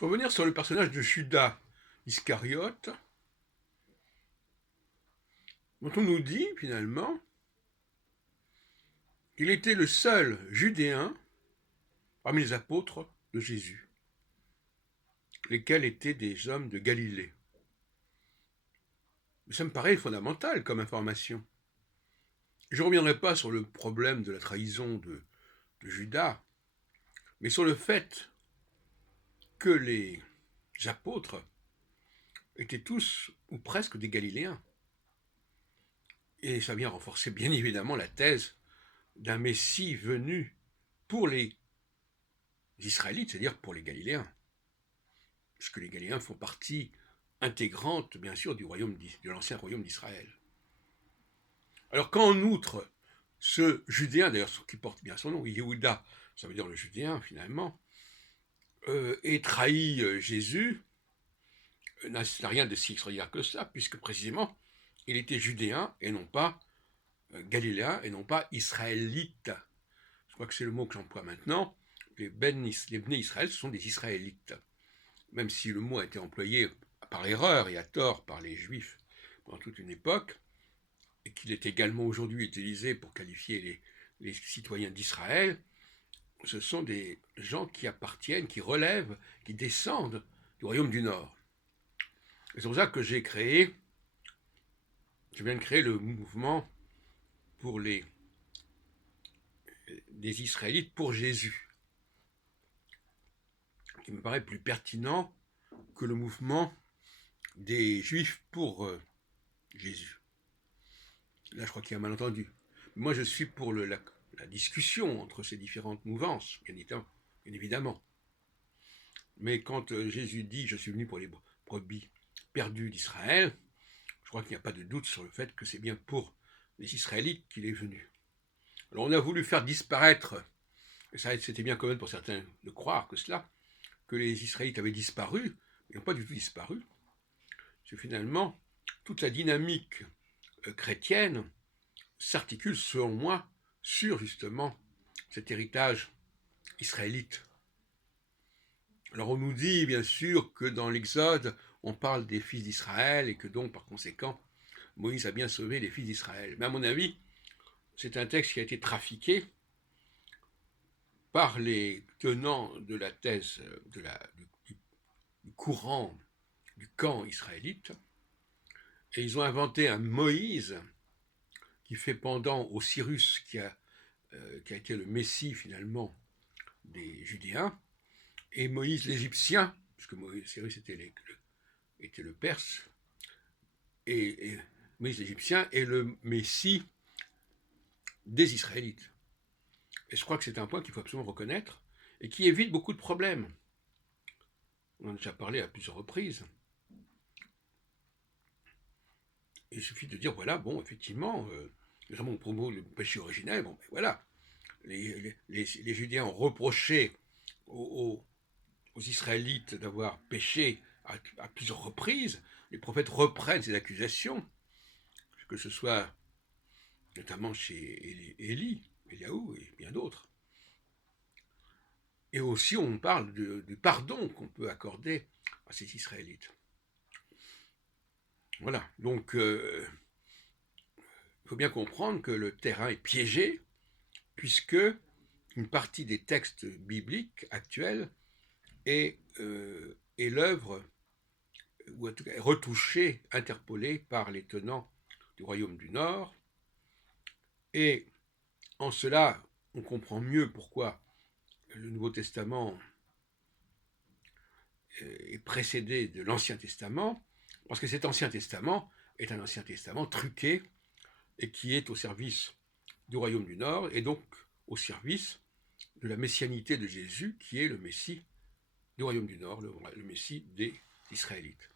Revenir sur le personnage de Judas Iscariote, dont on nous dit finalement qu'il était le seul judéen parmi les apôtres de Jésus, lesquels étaient des hommes de Galilée. Ça me paraît fondamental comme information. Je ne reviendrai pas sur le problème de la trahison de Judas, mais sur le fait que les apôtres étaient tous ou presque des Galiléens. Et ça vient renforcer bien évidemment la thèse d'un Messie venu pour les Israélites, c'est-à-dire pour les Galiléens. Puisque les Galiléens font partie intégrante, bien sûr, de l'ancien royaume d'Israël. Alors qu'en outre, ce Judéen, d'ailleurs qui porte bien son nom, Yehuda, ça veut dire le Judéen finalement, et trahit Jésus, n'a rien de si extraordinaire que cela, puisque précisément, il était Judéen et non pas Galiléen et non pas Israélite. Je crois que c'est le mot que j'emploie maintenant. Les Bnei Israël, ce sont des Israélites. Même si le mot a été employé par erreur et à tort par les Juifs pendant toute une époque, et qu'il est également aujourd'hui utilisé pour qualifier les citoyens d'Israël, ce sont des gens qui appartiennent, qui relèvent, qui descendent du royaume du Nord. C'est pour ça que je viens de créer le mouvement pour des Israélites pour Jésus, qui me paraît plus pertinent que le mouvement des Juifs pour Jésus. Là, je crois qu'il y a un malentendu. Moi, je suis pour la discussion entre ces différentes mouvances, bien évidemment. Mais quand Jésus dit « Je suis venu pour les brebis perdues d'Israël », je crois qu'il n'y a pas de doute sur le fait que c'est bien pour les Israélites qu'il est venu. Alors on a voulu faire disparaître, et ça c'était bien commun pour certains de croire que les Israélites avaient disparu. Ils n'ont pas du tout disparu. C'est finalement toute la dynamique chrétienne s'articule, selon moi, sur justement cet héritage israélite. Alors on nous dit bien sûr que dans l'Exode, on parle des fils d'Israël et que donc par conséquent, Moïse a bien sauvé les fils d'Israël. Mais à mon avis, c'est un texte qui a été trafiqué par les tenants de la thèse du courant du camp israélite, et ils ont inventé un Moïse qui fait pendant au Cyrus qui a été le Messie finalement des Judéens, et Moïse l'Égyptien, puisque Cyrus était le Perse, et Moïse l'Égyptien est le Messie des Israélites. Et je crois que c'est un point qu'il faut absolument reconnaître et qui évite beaucoup de problèmes. On en a déjà parlé à plusieurs reprises. Il suffit de dire, voilà, bon, effectivement, notamment pour le péché originel, bon, ben voilà, les Judéens ont reproché aux Israélites d'avoir péché à plusieurs reprises. Les prophètes reprennent ces accusations, que ce soit notamment chez Éliaou et bien d'autres. Et aussi on parle du pardon qu'on peut accorder à ces Israélites. Voilà, donc il faut bien comprendre que le terrain est piégé, puisque une partie des textes bibliques actuels est l'œuvre, ou en tout cas est retouchée, interpolée par les tenants du royaume du Nord. Et en cela, on comprend mieux pourquoi le Nouveau Testament est précédé de l'Ancien Testament, parce que cet Ancien Testament est un Ancien Testament truqué et qui est au service du royaume du Nord et donc au service de la messianité de Jésus qui est le Messie du royaume du Nord, le Messie des Israélites.